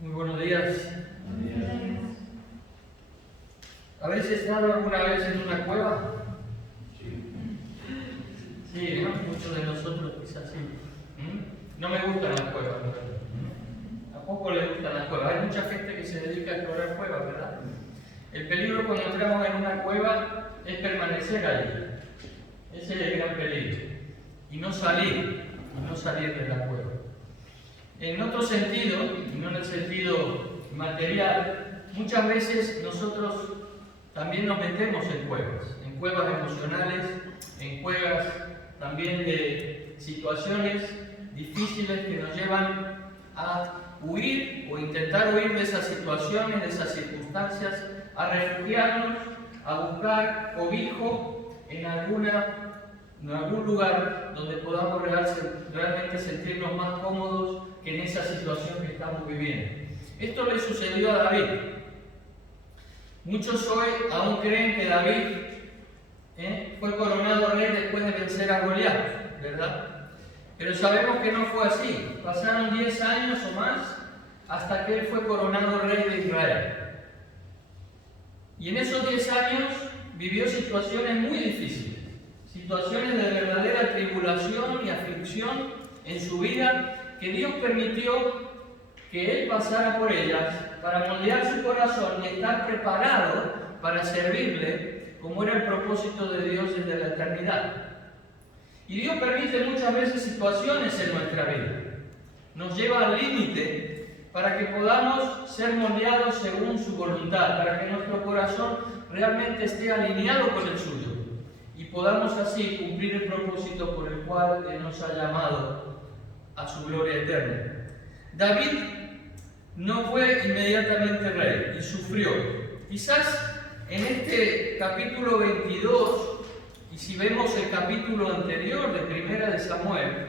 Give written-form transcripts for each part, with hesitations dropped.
Muy buenos días. ¿Habéis estado alguna vez en una cueva? Sí, ¿no? Muchos de nosotros quizás sí. No me gustan las cuevas, ¿verdad? ¿A poco les gustan las cuevas? Hay mucha gente que se dedica a explorar cuevas, ¿verdad? El peligro cuando entramos en una cueva es permanecer allí. Ese es el gran peligro. Y no salir de la cueva. En otro sentido, y no en el sentido material, muchas veces nosotros también nos metemos en cuevas emocionales, en cuevas también de situaciones difíciles que nos llevan a huir o intentar huir de esas situaciones, de esas circunstancias, a refugiarnos, a buscar cobijo en algún lugar donde podamos realmente sentirnos más cómodos que en esa situación que estamos viviendo. Esto le sucedió a David. Muchos hoy aún creen que David fue coronado rey después de vencer a Goliat, ¿verdad? Pero sabemos que no fue así. Pasaron 10 años o más hasta que él fue coronado rey de Israel. Y en esos 10 años vivió situaciones muy difíciles, situaciones de verdadera tribulación y aflicción en su vida, que Dios permitió que él pasara por ellas para moldear su corazón y estar preparado para servirle como era el propósito de Dios desde la eternidad. Y Dios permite muchas veces situaciones en nuestra vida. Nos lleva al límite para que podamos ser moldeados según su voluntad, para que nuestro corazón realmente esté alineado con el suyo y podamos así cumplir el propósito por el cual Él nos ha llamado a su gloria eterna. David no fue inmediatamente rey y sufrió. Quizás en este capítulo 22, y si vemos el capítulo anterior de Primera de Samuel,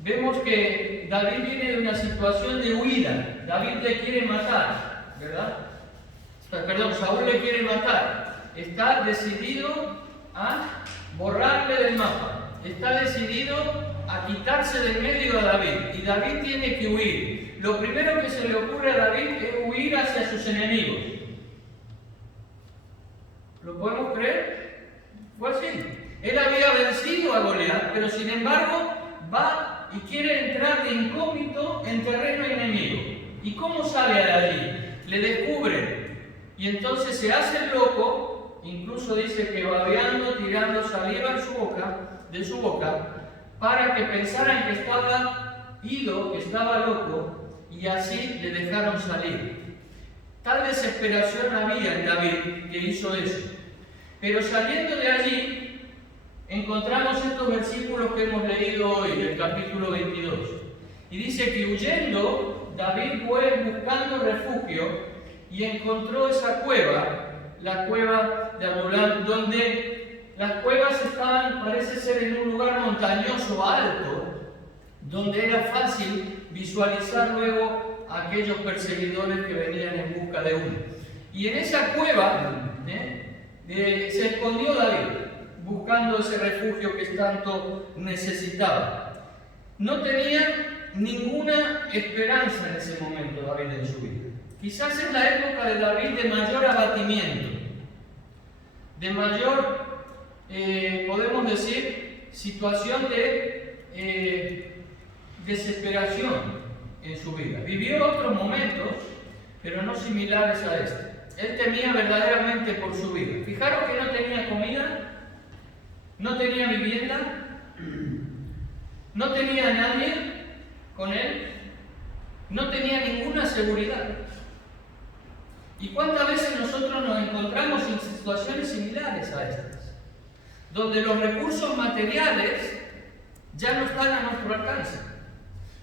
vemos que David viene de una situación de huida. David le quiere matar, ¿verdad? Saúl le quiere matar. Está decidido a borrarle del mapa. Está decidido a quitarse del medio a David. Y David tiene que huir. Lo primero que se le ocurre a David es huir hacia sus enemigos. ¿Lo podemos creer? Fue así. Él había vencido a Goliat, pero sin embargo va y quiere entrar de incógnito en terreno enemigo. ¿Y cómo sale de allí? Le descubren. Y entonces se hace el loco, incluso dice que babeando, tirando saliva de su boca, para que pensaran que estaba ido, que estaba loco, y así le dejaron salir. Tal desesperación había en David que hizo eso. Pero saliendo de allí, encontramos estos versículos que hemos leído hoy, del capítulo 22. Y dice que huyendo, David fue buscando refugio y encontró esa cueva, la cueva de Adulam, donde las cuevas estaban, parece ser, en un lugar montañoso, alto, donde era fácil visualizar luego a aquellos perseguidores que venían en busca de uno. Y en esa cueva se escondió David, buscando ese refugio que tanto necesitaba. No tenía ninguna esperanza en ese momento David en su vida. Quizás es la época de David de mayor abatimiento, de mayor, podemos decir, situación de desesperación en su vida. Vivió otros momentos, pero no similares a este. Él temía verdaderamente por su vida. Fijaros que no tenía comida, no tenía vivienda, no tenía a nadie con él, no tenía ninguna seguridad. ¿Y cuántas veces nosotros nos encontramos en situaciones similares a estas? Donde los recursos materiales ya no están a nuestro alcance.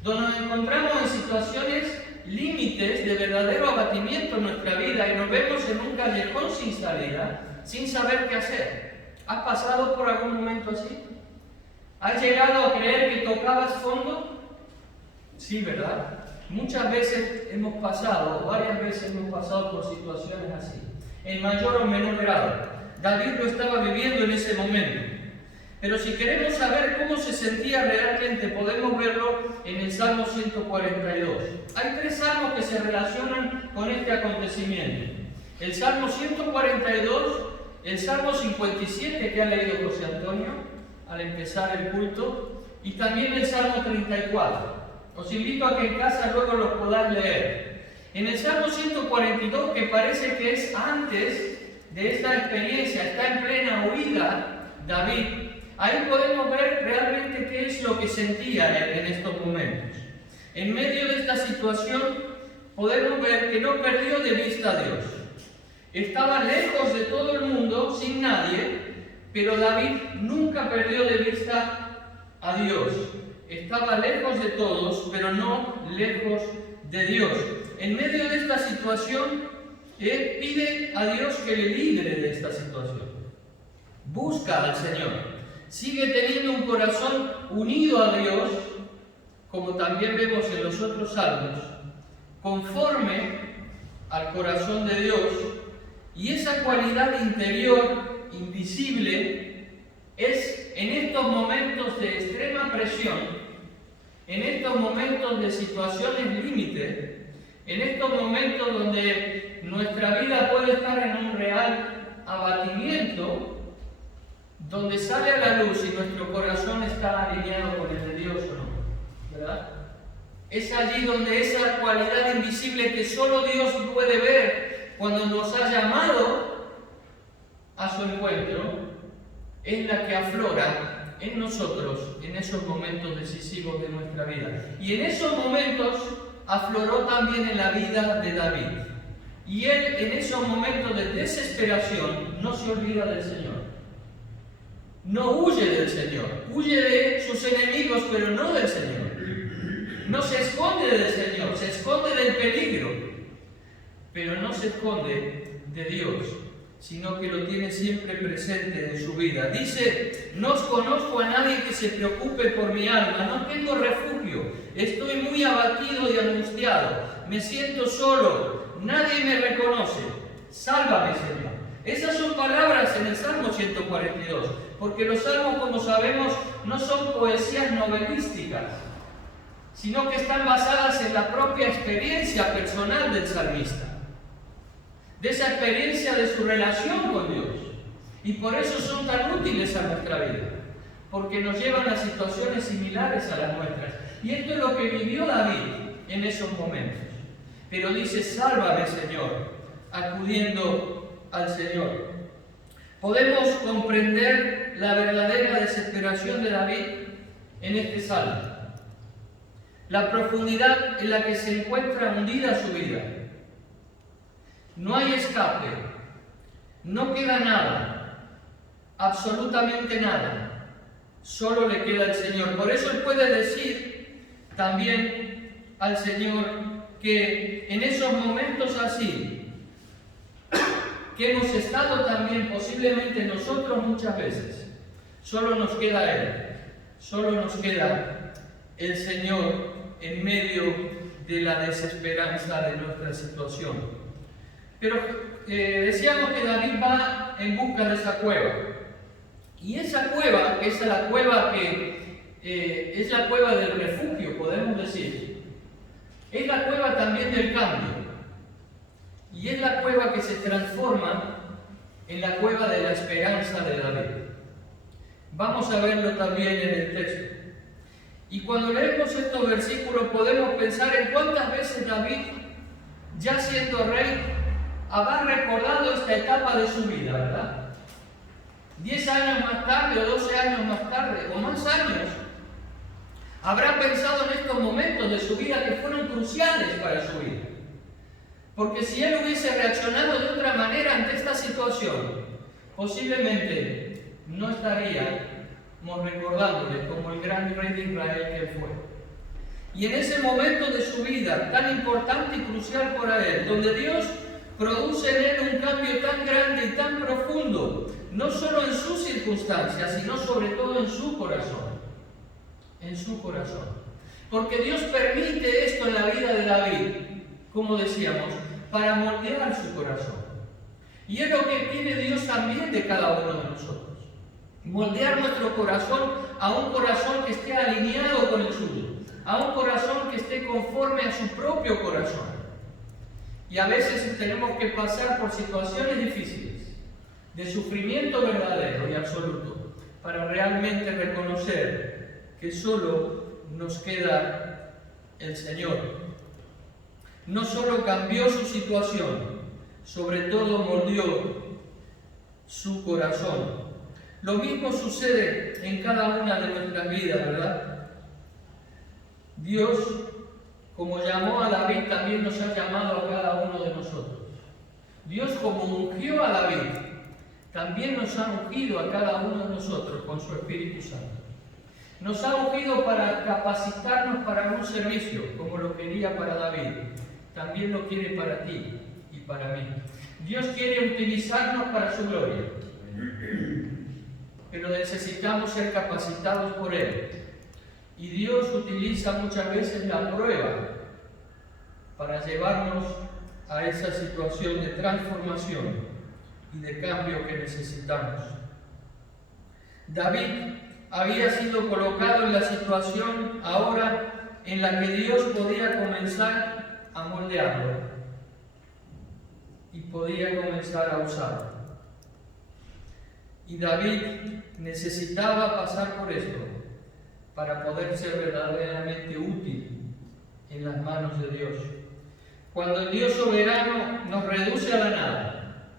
Donde nos encontramos en situaciones límites de verdadero abatimiento en nuestra vida y nos vemos en un callejón sin salida, sin saber qué hacer. ¿Has pasado por algún momento así? ¿Has llegado a creer que tocabas fondo? Sí, ¿verdad? Muchas veces hemos pasado, varias veces hemos pasado por situaciones así, en mayor o menor grado. David lo estaba viviendo en ese momento. Pero si queremos saber cómo se sentía realmente, podemos verlo en el Salmo 142. Hay 3 salmos que se relacionan con este acontecimiento. El Salmo 142, el Salmo 57 que ha leído José Antonio al empezar el culto, y también el Salmo 34. Os invito a que en casa luego los podáis leer. En el Salmo 142, que parece que es antes de esta experiencia, está en plena huida David. Ahí podemos ver realmente qué es lo que sentía él en estos momentos. En medio de esta situación podemos ver que no perdió de vista a Dios. Estaba lejos de todo el mundo, sin nadie, pero David nunca perdió de vista a Dios. Estaba lejos de todos, pero no lejos de Dios. En medio de esta situación, él pide a Dios que le libre de esta situación. Busca al Señor. Sigue teniendo un corazón unido a Dios, como también vemos en los otros salmos, conforme al corazón de Dios, y esa cualidad interior, invisible, es en estos momentos de extrema presión, en estos momentos de situaciones límite, en estos momentos donde nuestra vida puede estar en un real abatimiento, donde sale a la luz y nuestro corazón está alineado con el de Dios o no, ¿verdad? Es allí donde esa cualidad invisible que solo Dios puede ver cuando nos ha llamado a su encuentro, es la que aflora en nosotros en esos momentos decisivos de nuestra vida. Y en esos momentos afloró también en la vida de David. Y él en esos momentos de desesperación no se olvida del Señor. No huye del Señor, huye de sus enemigos, pero no del Señor. No se esconde del Señor, se esconde del peligro, pero no se esconde de Dios, sino que lo tiene siempre presente en su vida. Dice, no conozco a nadie que se preocupe por mi alma, no tengo refugio, estoy muy abatido y angustiado, me siento solo, nadie me reconoce, sálvame, Señor. Esas son palabras en el Salmo 142, porque los salmos, como sabemos, no son poesías novelísticas, sino que están basadas en la propia experiencia personal del salmista, de esa experiencia de su relación con Dios. Y por eso son tan útiles a nuestra vida, porque nos llevan a situaciones similares a las nuestras. Y esto es lo que vivió David en esos momentos. Pero dice, sálvame, Señor, acudiendo al Señor. Podemos comprender la verdadera desesperación de David en este salmo. La profundidad en la que se encuentra hundida su vida. No hay escape, no queda nada, absolutamente nada, solo le queda el Señor. Por eso él puede decir también al Señor que en esos momentos así, que hemos estado también posiblemente nosotros muchas veces, solo nos queda Él, solo nos queda el Señor en medio de la desesperanza de nuestra situación. Pero decíamos que David va en busca de esa cueva. Y esa cueva, que es la cueva es la cueva del refugio, podemos decir, es la cueva también del cambio. Y es la cueva que se transforma en la cueva de la esperanza de David. Vamos a verlo también en el texto. Y cuando leemos estos versículos podemos pensar en cuántas veces David, ya siendo rey, habrá recordado esta etapa de su vida, ¿verdad? 10 años más tarde o 12 años más tarde o más años, habrá pensado en estos momentos de su vida que fueron cruciales para su vida. Porque si él hubiese reaccionado de otra manera ante esta situación, posiblemente no estaríamos recordándole como el gran rey de Israel que él fue. Y en ese momento de su vida tan importante y crucial para él, donde Dios produce en él un cambio tan grande y tan profundo, no solo en sus circunstancias, sino sobre todo en su corazón. En su corazón. Porque Dios permite esto en la vida de David, como decíamos, para moldear su corazón. Y es lo que quiere Dios también de cada uno de nosotros. moldear nuestro corazón a un corazón que esté alineado con el suyo, a un corazón que esté conforme a su propio corazón. Y a veces tenemos que pasar por situaciones difíciles, de sufrimiento verdadero y absoluto, para realmente reconocer que solo nos queda el Señor. No solo cambió su situación, sobre todo moldeó su corazón. Lo mismo sucede en cada una de nuestras vidas, ¿verdad? Dios, como llamó a David, también nos ha llamado a cada uno de nosotros. Dios, como ungió a David, también nos ha ungido a cada uno de nosotros con su Espíritu Santo. Nos ha ungido para capacitarnos para un servicio, como lo quería para David. También lo quiere para ti y para mí. Dios quiere utilizarnos para su gloria, pero necesitamos ser capacitados por Él. Y Dios utiliza muchas veces la prueba para llevarnos a esa situación de transformación y de cambio que necesitamos. David había sido colocado en la situación ahora en la que Dios podía comenzar a moldearlo y podía comenzar a usarlo. Y David necesitaba pasar por esto para poder ser verdaderamente útil en las manos de Dios. Cuando el Dios soberano nos reduce a la nada,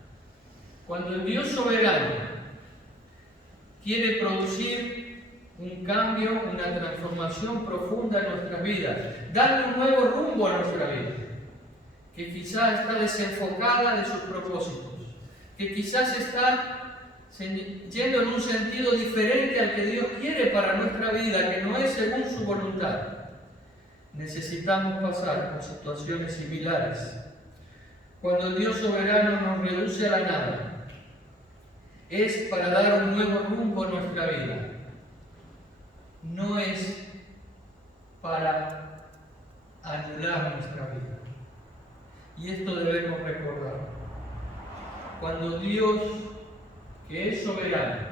cuando el Dios soberano quiere producir un cambio, una transformación profunda en nuestras vidas, darle un nuevo rumbo a nuestra vida, que quizás está desenfocada de sus propósitos, que quizás está yendo en un sentido diferente al que Dios quiere para nuestra vida, que no es según su voluntad. Necesitamos pasar por situaciones similares. Cuando el Dios soberano nos reduce a la nada, es para dar un nuevo rumbo a nuestra vida. No es para anular nuestra vida. Y esto debemos recordar. Cuando Dios, que es soberano,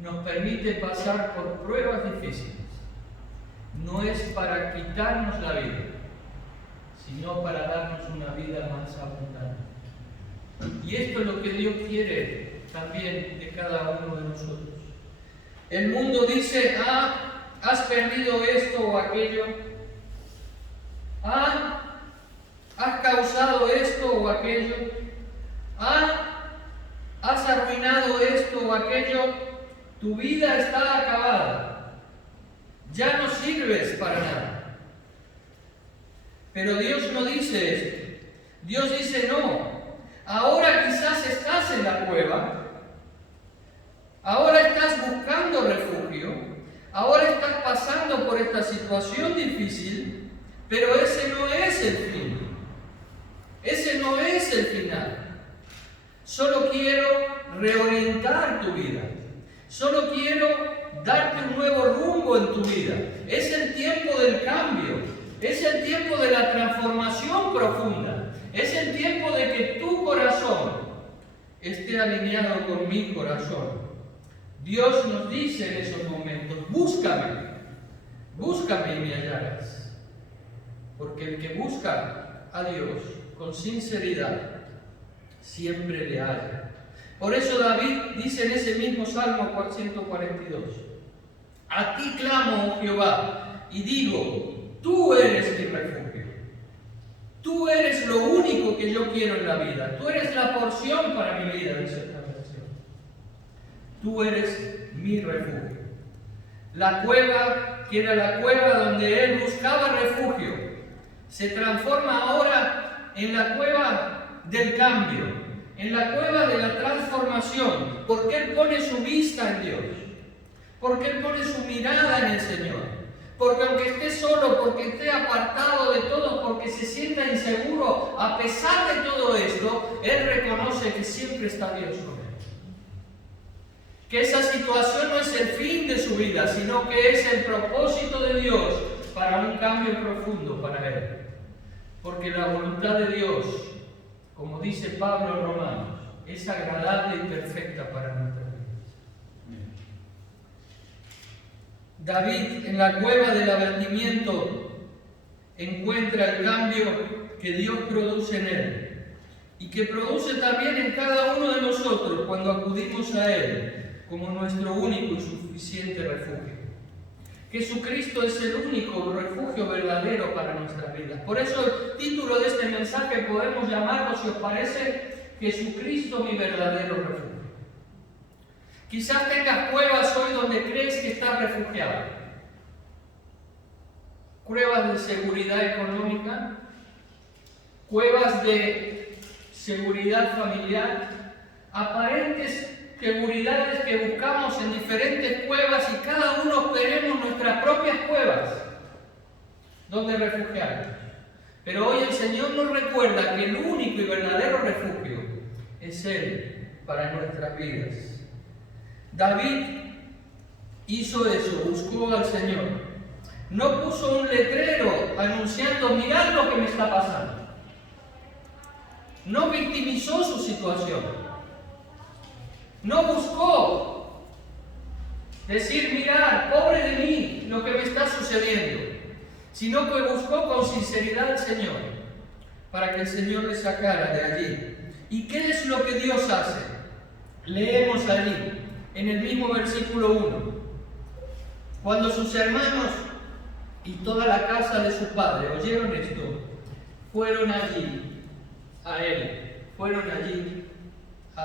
nos permite pasar por pruebas difíciles, no es para quitarnos la vida, sino para darnos una vida más abundante. Y esto es lo que Dios quiere también de cada uno de nosotros. El mundo dice: has perdido esto o aquello, has causado esto o aquello, has arruinado esto o aquello, tu vida está acabada, ya no sirves para nada. Pero Dios no dice esto. Dios dice: no, ahora quizás estás en la cueva, ahora estás buscando refugio, ahora estás pasando por esta situación difícil, pero ese no es el fin, ese no es el final. Solo quiero reorientar tu vida. Solo quiero darte un nuevo rumbo en tu vida. Es el tiempo del cambio. Es el tiempo de la transformación profunda. Es el tiempo de que tu corazón esté alineado con mi corazón. Dios nos dice en esos momentos: búscame. Búscame y me hallarás. Porque el que busca a Dios con sinceridad siempre le halla. Por eso David dice en ese mismo Salmo 142: a ti clamo, oh Jehová, y digo: tú eres mi refugio. Tú eres lo único que yo quiero en la vida. Tú eres la porción para mi vida, dice esta versión. Tú eres mi refugio. La cueva, que era la cueva donde él buscaba refugio, se transforma ahora en la cueva del cambio, en la cueva de la transformación, porque él pone su vista en Dios, porque él pone su mirada en el Señor, porque aunque esté solo, porque esté apartado de todo, porque se sienta inseguro, a pesar de todo esto, él reconoce que siempre está Dios con él. Que esa situación no es el fin de su vida, sino que es el propósito de Dios para un cambio profundo para él. Porque la voluntad de Dios, como dice Pablo en Romanos, es agradable y perfecta para nuestras vidas. David en la cueva del abatimiento encuentra el cambio que Dios produce en él y que produce también en cada uno de nosotros cuando acudimos a Él como nuestro único y suficiente refugio. Jesucristo es el único refugio verdadero para nuestras vidas. Por eso el título de este mensaje podemos llamarlo, si os parece, Jesucristo mi verdadero refugio. Quizás tengas cuevas hoy donde crees que estás refugiado. Cuevas de seguridad económica, cuevas de seguridad familiar, aparentes seguridades que buscamos en diferentes cuevas y cada uno queremos nuestras propias cuevas donde refugiarnos. Pero hoy el Señor nos recuerda que el único y verdadero refugio es Él para nuestras vidas. David hizo eso, buscó al Señor. No puso un letrero anunciando, mirad lo que me está pasando. No victimizó su situación. No buscó decir, mirad, pobre de mí, lo que me está sucediendo. Sino que buscó con sinceridad al Señor, para que el Señor le sacara de allí. ¿Y qué es lo que Dios hace? Leemos allí, en el mismo versículo 1. Cuando sus hermanos y toda la casa de su padre oyeron esto, fueron allí a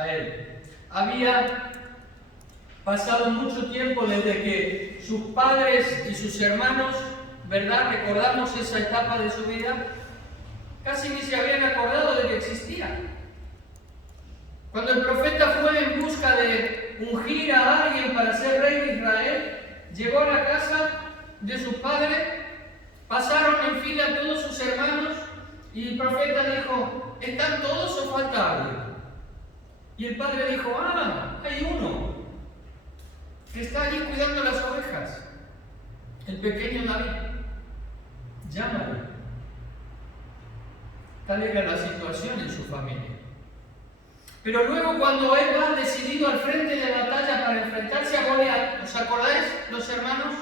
él. Había pasado mucho tiempo desde que sus padres y sus hermanos, ¿verdad? Recordamos esa etapa de su vida, casi ni se habían acordado de que existía. Cuando el profeta fue en busca de ungir a alguien para ser rey de Israel, llegó a la casa de su padre, pasaron en fila todos sus hermanos y el profeta dijo, ¿están todos o falta alguien? Y el padre dijo, hay uno que está allí cuidando las ovejas, el pequeño David, llámalo. Tal era la situación en su familia. Pero luego cuando él va decidido al frente de batalla para enfrentarse a Goliat, ¿os acordáis, los hermanos?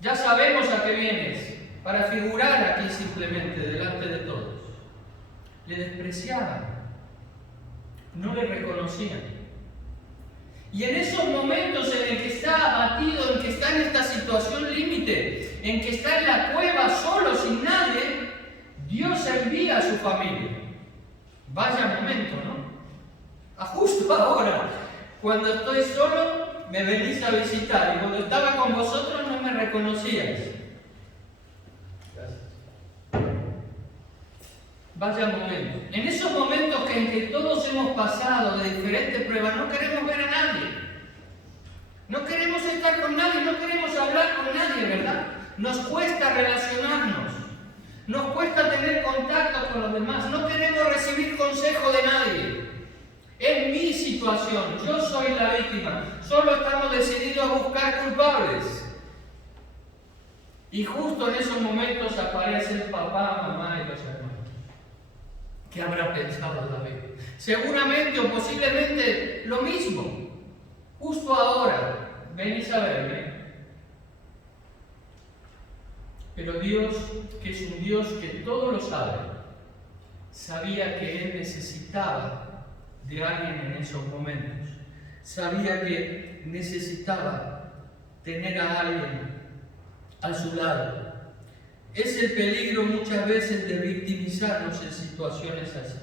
Ya sabemos a qué vienes, para figurar aquí simplemente delante de todos. Le despreciaban, no le reconocían. Y en esos momentos en el que está abatido, en que está en esta situación límite, en que está en la cueva solo, sin nadie, Dios envía a su familia. Vaya momento, ¿no? Justo ahora, cuando estoy solo, me venís a visitar, y cuando estaba con vosotros no me reconocíais. Vaya momento. En esos momentos en que todos hemos pasado de diferentes pruebas, no queremos ver a nadie. No queremos estar con nadie, no queremos hablar con nadie, ¿verdad? Nos cuesta relacionarnos. Nos cuesta tener contacto con los demás. No queremos recibir consejo de nadie. Es mi situación, yo soy la víctima. Solo estamos decididos a buscar culpables. Y justo en esos momentos aparece el papá, mamá y los hermanos. ¿Qué habrá pensado David? Seguramente o posiblemente lo mismo. Justo ahora, venís a verme. Pero Dios, que es un Dios que todo lo sabe, sabía que él necesitaba de alguien en esos momentos. Sabía que necesitaba tener a alguien a su lado. Es el peligro muchas veces de victimizarnos en situaciones así.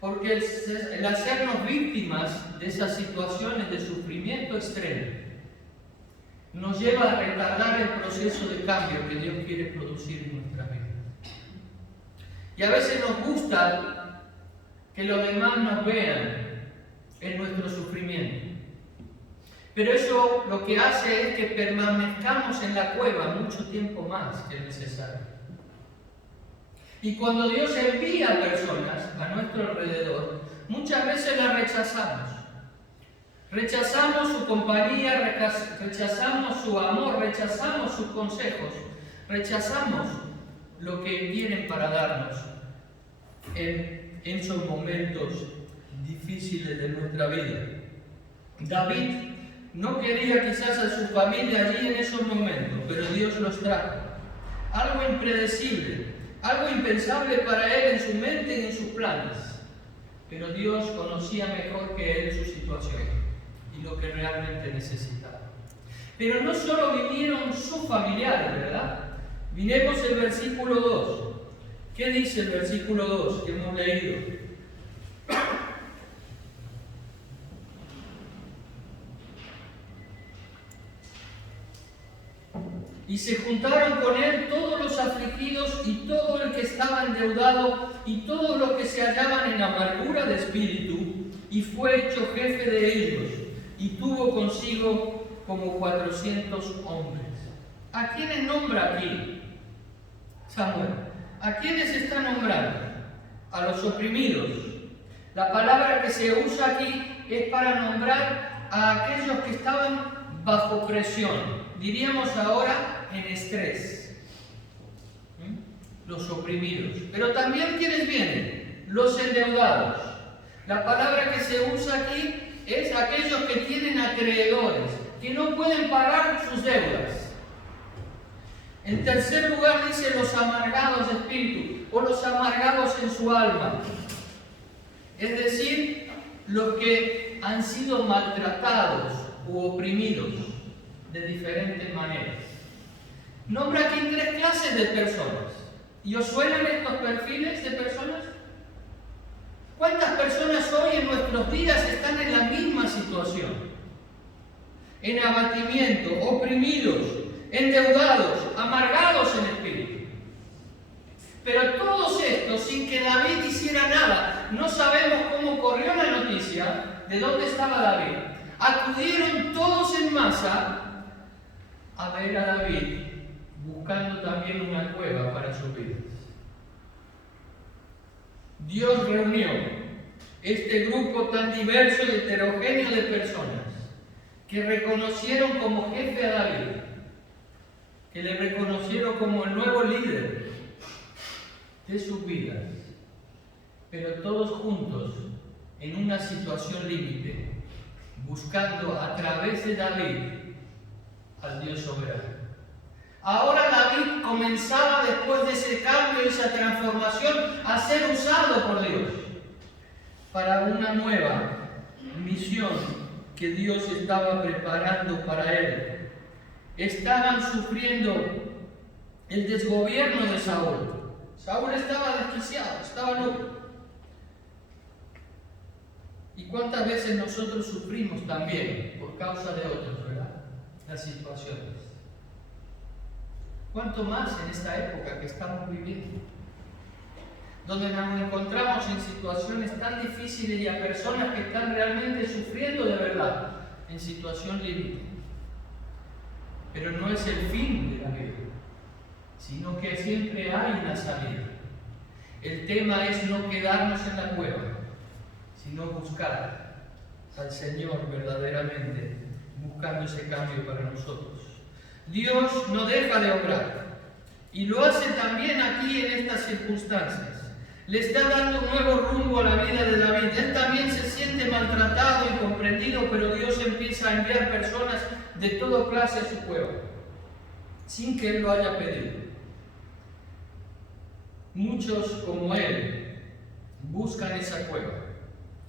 Porque el hacernos víctimas de esas situaciones de sufrimiento extremo nos lleva a retardar el proceso de cambio que Dios quiere producir en nuestra vida. Y a veces nos gusta que los demás nos vean en nuestro sufrimiento. Pero eso lo que hace es que permanezcamos en la cueva mucho tiempo más que necesario. Y cuando Dios envía a personas a nuestro alrededor, muchas veces las rechazamos. Rechazamos su compañía, rechazamos su amor, rechazamos sus consejos, rechazamos lo que tienen para darnos en esos momentos difíciles de nuestra vida. David No quería quizás a su familia allí en esos momentos, pero Dios los trajo. Algo impredecible, algo impensable para él en su mente y en sus planes. Pero Dios conocía mejor que él su situación y lo que realmente necesitaba. Pero no solo vinieron sus familiares, ¿verdad? Miremos el versículo 2. ¿Qué dice el versículo 2 que hemos leído? Y se juntaron con él todos los afligidos y todo el que estaba endeudado y todos los que se hallaban en amargura de espíritu, y fue hecho jefe de ellos, y tuvo consigo como 400 hombres. ¿A quiénes nombra aquí Samuel? ¿A quiénes está nombrando? A los oprimidos. La palabra que se usa aquí es para nombrar a aquellos que estaban bajo presión. Diríamos ahora en estrés. Los oprimidos. Pero también ¿quiénes vienen? Los endeudados. La palabra que se usa aquí es aquellos que tienen acreedores, que no pueden pagar sus deudas. En tercer lugar dice los amargados de espíritu o los amargados en su alma. Es decir, los que han sido maltratados u oprimidos de diferentes maneras. Nombra aquí 3 clases de personas. ¿Y os suenan estos perfiles de personas? ¿Cuántas personas hoy en nuestros días están en la misma situación? En abatimiento, oprimidos, endeudados, amargados en espíritu. Pero todos estos, sin que David hiciera nada, no sabemos cómo corrió la noticia de dónde estaba David. Acudieron todos en masa a ver a David, buscando también una cueva para sus vidas. Dios reunió este grupo tan diverso y heterogéneo de personas que reconocieron como jefe a David, que le reconocieron como el nuevo líder de sus vidas, pero todos juntos en una situación límite, buscando a través de David al Dios soberano. Ahora David comenzaba, después de ese cambio y esa transformación, a ser usado por Dios para una nueva misión que Dios estaba preparando para él. Estaban sufriendo el desgobierno de Saúl. Saúl estaba desquiciado, estaba loco. ¿Y cuántas veces nosotros sufrimos también por causa de otros, verdad? Las situaciones. ¿Cuánto más en esta época que estamos viviendo? Donde nos encontramos en situaciones tan difíciles y a personas que están realmente sufriendo de verdad, en situación límite. Pero no es el fin de la vida, sino que siempre hay una salida. El tema es no quedarnos en la cueva, sino buscar al Señor verdaderamente, buscando ese cambio para nosotros. Dios no deja de obrar y lo hace también aquí en estas circunstancias. Le está dando un nuevo rumbo a la vida de David. Él también se siente maltratado y comprendido, pero Dios empieza a enviar personas de toda clase a su cueva, sin que él lo haya pedido. Muchos como él buscan esa cueva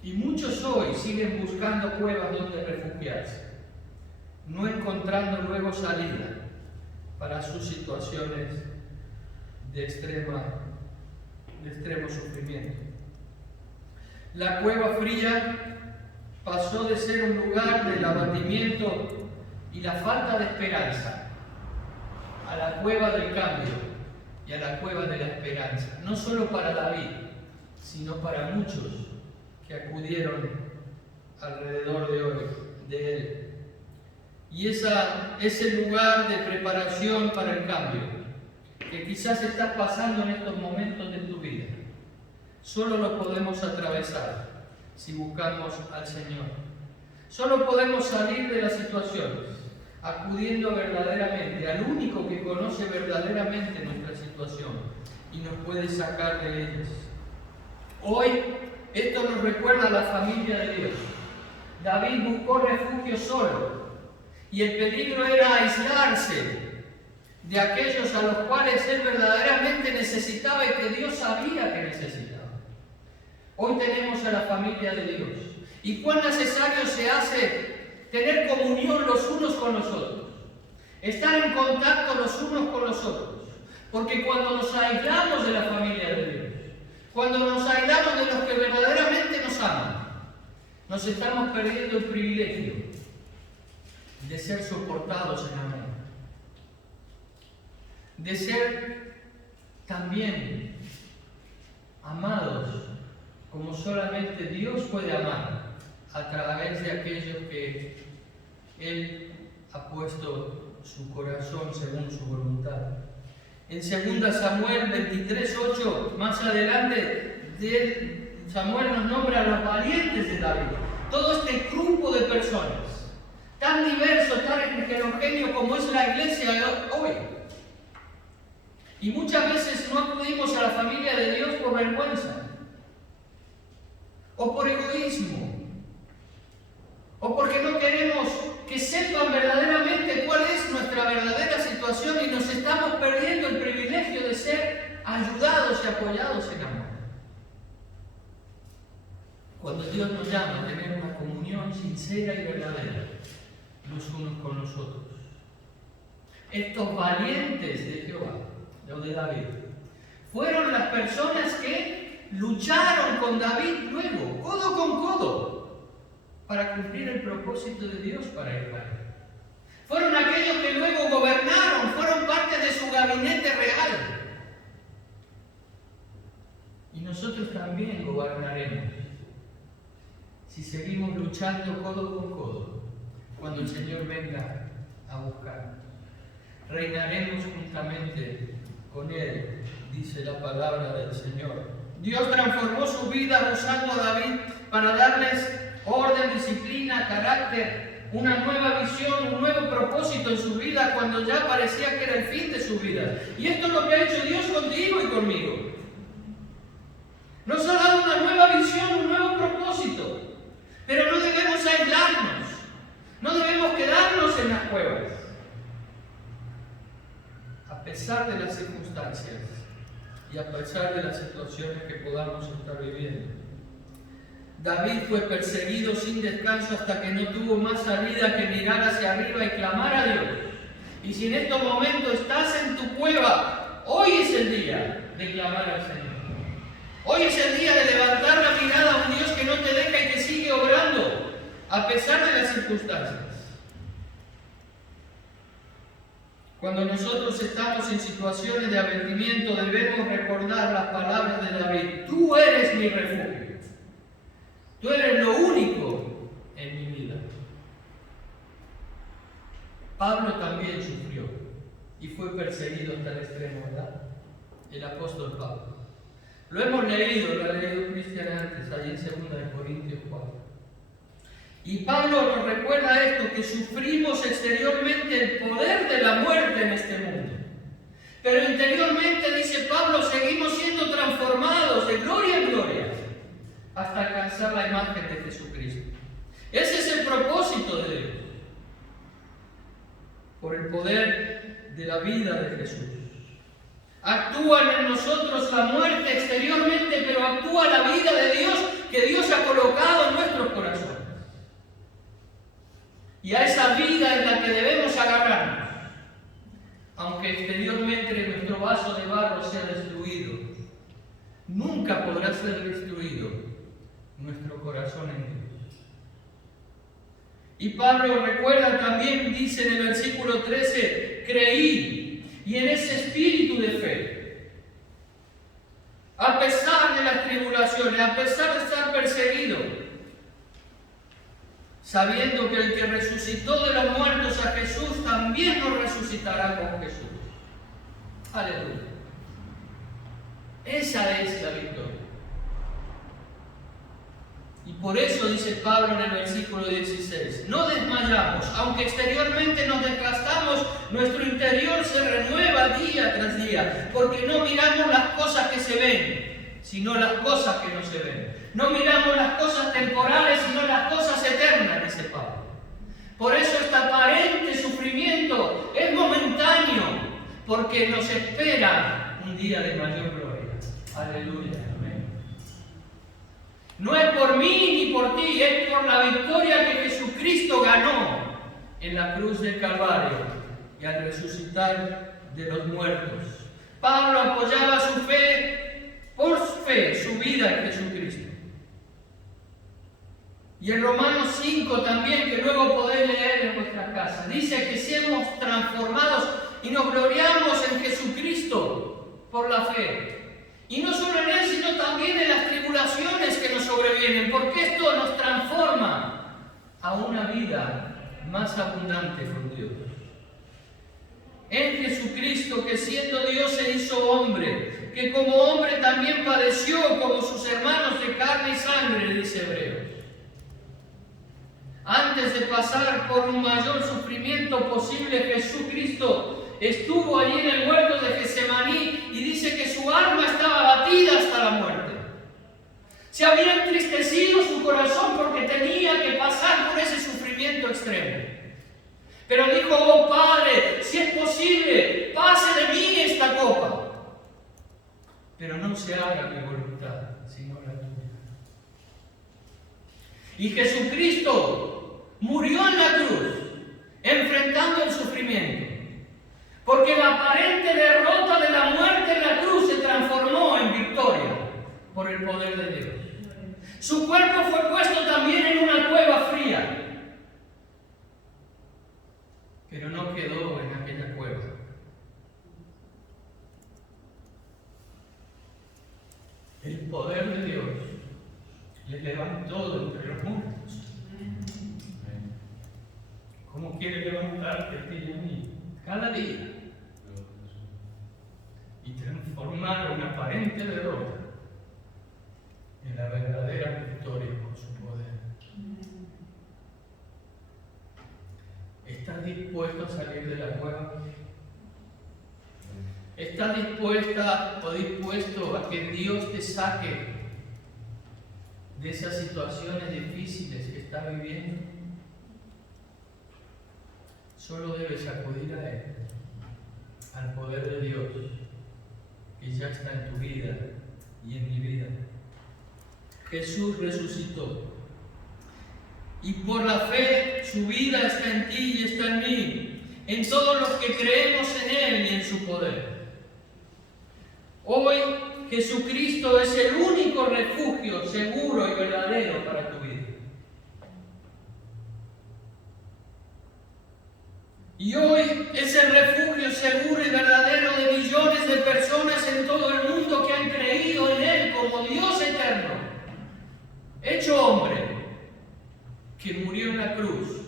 y muchos hoy siguen buscando cuevas donde refugiarse, no encontrando luego salida para sus situaciones de extremo sufrimiento. La cueva fría pasó de ser un lugar del abatimiento y la falta de esperanza a la cueva del cambio y a la cueva de la esperanza, no solo para David, sino para muchos que acudieron alrededor de él. Y ese lugar de preparación para el cambio que quizás estás pasando en estos momentos de tu vida, solo lo podemos atravesar si buscamos al Señor. Solo podemos salir de las situaciones acudiendo verdaderamente al único que conoce verdaderamente nuestra situación y nos puede sacar de ellas. Hoy esto nos recuerda a la familia de Dios. David buscó refugio solo, Y el peligro era aislarse de aquellos a los cuales él verdaderamente necesitaba y que Dios sabía que necesitaba. Hoy tenemos a la familia de Dios. Y cuán necesario se hace tener comunión los unos con los otros. Estar en contacto los unos con los otros. Porque cuando nos aislamos de la familia de Dios, cuando nos aislamos de los que verdaderamente nos aman, nos estamos perdiendo el privilegio de ser soportados en amor. De ser también amados como solamente Dios puede amar a través de aquellos que Él ha puesto su corazón según su voluntad. En 2 Samuel 23:8, más adelante, Samuel nos nombra a los valientes de David. Todo este grupo de personas, tan diverso, tan heterogéneo como es la iglesia hoy. Y muchas veces no acudimos a la familia de Dios por vergüenza, o por egoísmo, o porque no queremos que sepan verdaderamente cuál es nuestra verdadera situación y nos estamos perdiendo el privilegio de ser ayudados y apoyados en amor. Cuando Dios nos llama a tener una comunión sincera y verdadera los unos con los otros. Estos valientes de Jehová, o de David, fueron las personas que lucharon con David luego, codo con codo, para cumplir el propósito de Dios para Israel. Fueron aquellos que luego gobernaron, fueron parte de su gabinete real. Y nosotros también gobernaremos si seguimos luchando codo con codo cuando el Señor venga a buscarnos. Reinaremos juntamente con Él, dice la palabra del Señor. Dios transformó su vida usando a David para darles orden, disciplina, carácter, una nueva visión, un nuevo propósito en su vida cuando ya parecía que era el fin de su vida. Y esto es lo que ha hecho Dios contigo y conmigo. Nos ha dado una nueva visión, un nuevo propósito. Pero no debemos aislarnos, no debemos quedarnos en las cuevas. A pesar de las circunstancias y a pesar de las situaciones que podamos estar viviendo. David fue perseguido sin descanso hasta que no tuvo más salida que mirar hacia arriba y clamar a Dios. Y si en estos momentos estás en tu cueva, hoy es el día de clamar al Señor. Hoy es el día de levantar la mirada a un Dios que no te deja y que sigue obrando a pesar de las circunstancias. Cuando nosotros estamos en situaciones de abatimiento, debemos recordar las palabras de David. Tú eres mi refugio. Tú eres lo único en mi vida. Pablo también sufrió y fue perseguido hasta el extremo, ¿verdad? El apóstol Pablo. Lo hemos leído, lo ha leído Cristian antes, allí en 2 Corintios 4. Y Pablo nos recuerda esto, que sufrimos exteriormente el poder de la muerte en este mundo. Pero interiormente, dice Pablo, seguimos siendo transformados de gloria en gloria hasta alcanzar la imagen de Jesucristo. Ese es el propósito de Dios. Por el poder de la vida de Jesús. Actúa en nosotros la muerte exteriormente, pero actúa la vida de Dios que Dios ha colocado en nuestros corazones. Y a esa vida es la que debemos agarrarnos, aunque exteriormente nuestro vaso de barro sea destruido. Nunca podrá ser destruido nuestro corazón en Dios. Y Pablo recuerda también, dice en el versículo 13, creí, y en ese espíritu de fe, a pesar de las tribulaciones, a pesar de estar perseguido, sabiendo que el que resucitó de los muertos a Jesús también nos resucitará con Jesús. Aleluya. Esa es la victoria. Y por eso dice Pablo en el versículo 16, no desmayamos, aunque exteriormente nos desgastamos, nuestro interior se renueva día tras día, porque no miramos las cosas que se ven, sino las cosas que no se ven. No miramos las cosas temporales, sino las cosas eternas, dice Pablo. Por eso este aparente sufrimiento es momentáneo, porque nos espera un día de mayor gloria. Aleluya. Amén. No es por mí ni por ti, es por la victoria que Jesucristo ganó en la cruz del Calvario y al resucitar de los muertos. Pablo apoyaba su fe, por fe, su vida en Jesucristo. Y en Romanos 5 también, que luego podéis leer en vuestra casa, dice que seamos transformados y nos gloriamos en Jesucristo por la fe. Y no solo en Él, sino también en las tribulaciones que nos sobrevienen, porque esto nos transforma a una vida más abundante con Dios. En Jesucristo, que siendo Dios se hizo hombre, que como hombre también padeció como sus hermanos de carne y sangre, dice Hebreos. Antes de pasar por un mayor sufrimiento posible, Jesucristo estuvo allí en el huerto de Getsemaní y dice que su alma estaba abatida hasta la muerte. Se había entristecido su corazón porque tenía que pasar por ese sufrimiento extremo. Pero dijo: oh Padre, si es posible, pase de mí esta copa. Pero no se haga mi voluntad, sino la tuya. Y Jesucristo murió en la cruz, enfrentando el sufrimiento. Porque la aparente derrota de la muerte en la cruz se transformó en victoria por el poder de Dios. Su cuerpo fue puesto también en una cueva fría, pero no quedó en aquella cueva. El poder de Dios le levantó de entre los muertos. ¿Cómo quiere levantarte a ti y a mí? Cada día. Y transformar una aparente derrota en la verdadera victoria por su poder. ¿Estás dispuesto a salir de la cueva? ¿Estás dispuesta o dispuesto a que Dios te saque de esas situaciones difíciles que estás viviendo? Solo debes acudir a Él, al poder de Dios, que ya está en tu vida y en mi vida. Jesús resucitó. Y por la fe su vida está en ti y está en mí, en todos los que creemos en Él y en su poder. Hoy Jesucristo es el único refugio seguro y verdadero para tu vida. Y hoy es el refugio seguro y verdadero de millones de personas en todo el mundo que han creído en Él como Dios eterno, hecho hombre, que murió en la cruz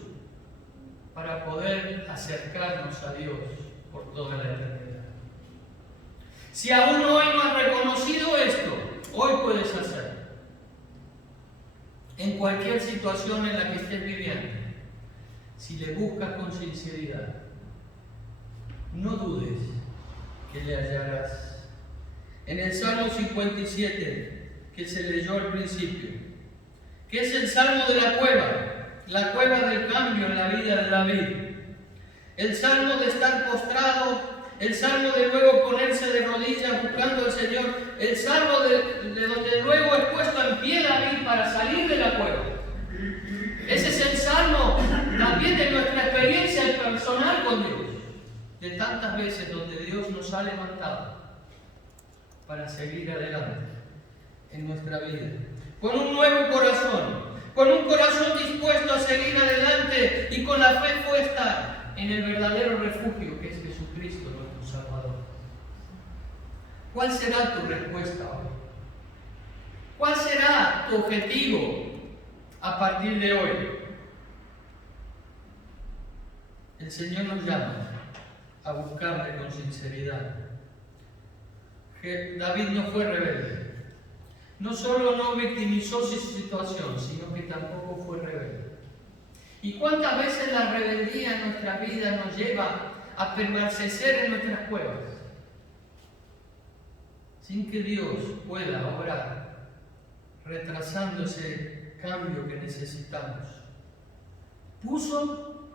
para poder acercarnos a Dios por toda la eternidad. Si aún hoy no has reconocido esto, hoy puedes hacerlo. En cualquier situación en la que estés viviendo, si le buscas con sinceridad, no dudes que le hallarás. En el Salmo 57, que se leyó al principio, que es el Salmo de la cueva del cambio en la vida de David, el Salmo de estar postrado, el Salmo de luego ponerse de rodillas buscando al Señor, el Salmo de donde luego es puesto en pie David para salir de la cueva. Ese es el Salmo también de nuestra experiencia personal con Dios, de tantas veces donde Dios nos ha levantado para seguir adelante en nuestra vida, con un nuevo corazón, con un corazón dispuesto a seguir adelante y con la fe puesta en el verdadero refugio que es Jesucristo, nuestro Salvador. ¿Cuál será tu respuesta hoy? ¿Cuál será tu objetivo a partir de hoy? El Señor nos llama a buscarle con sinceridad. Que David no fue rebelde. No solo no victimizó su situación, sino que tampoco fue rebelde. ¿Y cuántas veces la rebeldía en nuestra vida nos lleva a permanecer en nuestras cuevas, sin que Dios pueda obrar, retrasando ese cambio que necesitamos? Puso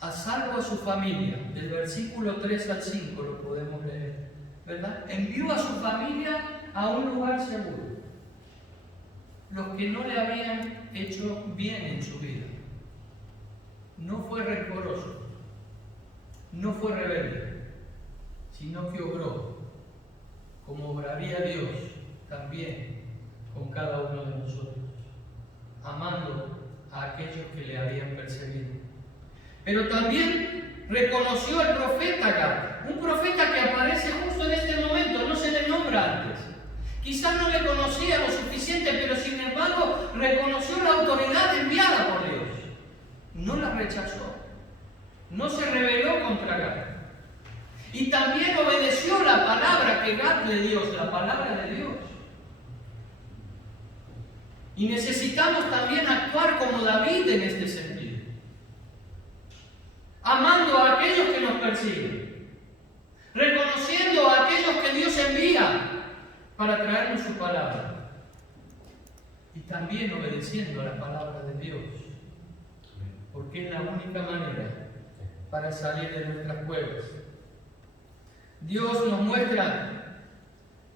a salvo a su familia. Del versículo 3 al 5 lo podemos leer, ¿verdad? Envió a su familia a un lugar seguro. Los que no le habían hecho bien en su vida. No fue rencoroso, no fue rebelde, sino que obró como obraría Dios también con cada uno de nosotros, amando a aquellos que le habían perseguido. Pero también reconoció al profeta Gad, un profeta que aparece justo en este momento, no se le nombra antes. Quizás no le conocía lo suficiente, pero sin embargo reconoció la autoridad enviada por Dios. No la rechazó, no se rebeló contra Gad. Y también obedeció la palabra que Gad le dio, la palabra de Dios. Y necesitamos también actuar como David en este sentido, amando a aquellos que nos persiguen, reconociendo a aquellos que Dios envía para traernos su palabra, y también obedeciendo a la palabra de Dios, porque es la única manera para salir de nuestras cuevas. Dios nos muestra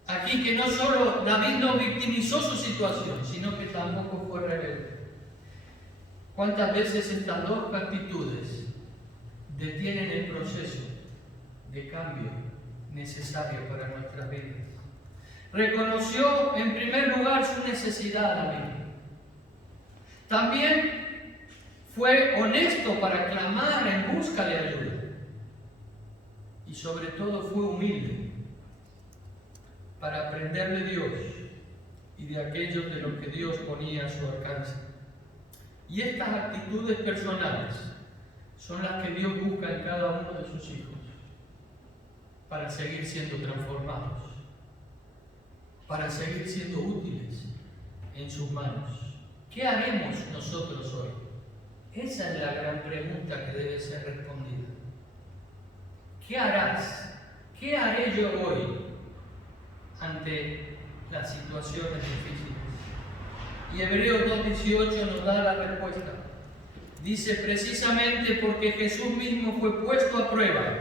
aquí que no solo David no victimizó su situación, sino que tampoco fue rebelde. ¿Cuántas veces estas dos actitudes detienen el proceso de cambio necesario para nuestras vidas? Reconoció en primer lugar su necesidad, David. También fue honesto para clamar en busca de ayuda. Y sobre todo fue humilde para aprender de Dios y de aquellos de los que Dios ponía a su alcance. Y estas actitudes personales son las que Dios busca en cada uno de sus hijos para seguir siendo transformados, para seguir siendo útiles en sus manos. ¿Qué haremos nosotros hoy? Esa es la gran pregunta que debe ser respondida. ¿Qué harás? ¿Qué haré yo hoy ante las situaciones difíciles? Y Hebreos 2:18 nos da la respuesta. Dice: precisamente porque Jesús mismo fue puesto a prueba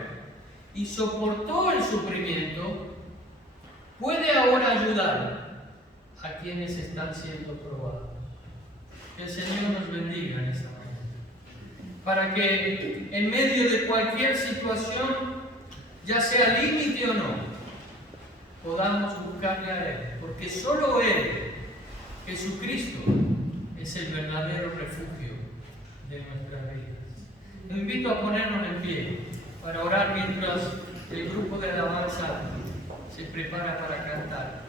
y soportó el sufrimiento, puede ahora ayudar a quienes están siendo probados. Que el Señor nos bendiga en esta mañana, para que en medio de cualquier situación, ya sea límite o no, podamos buscarle a Él, porque solo Él, Jesucristo, es el verdadero refugio de nuestras vidas. Los invito a ponernos en pie para orar mientras el grupo de alabanza se prepara para cantar.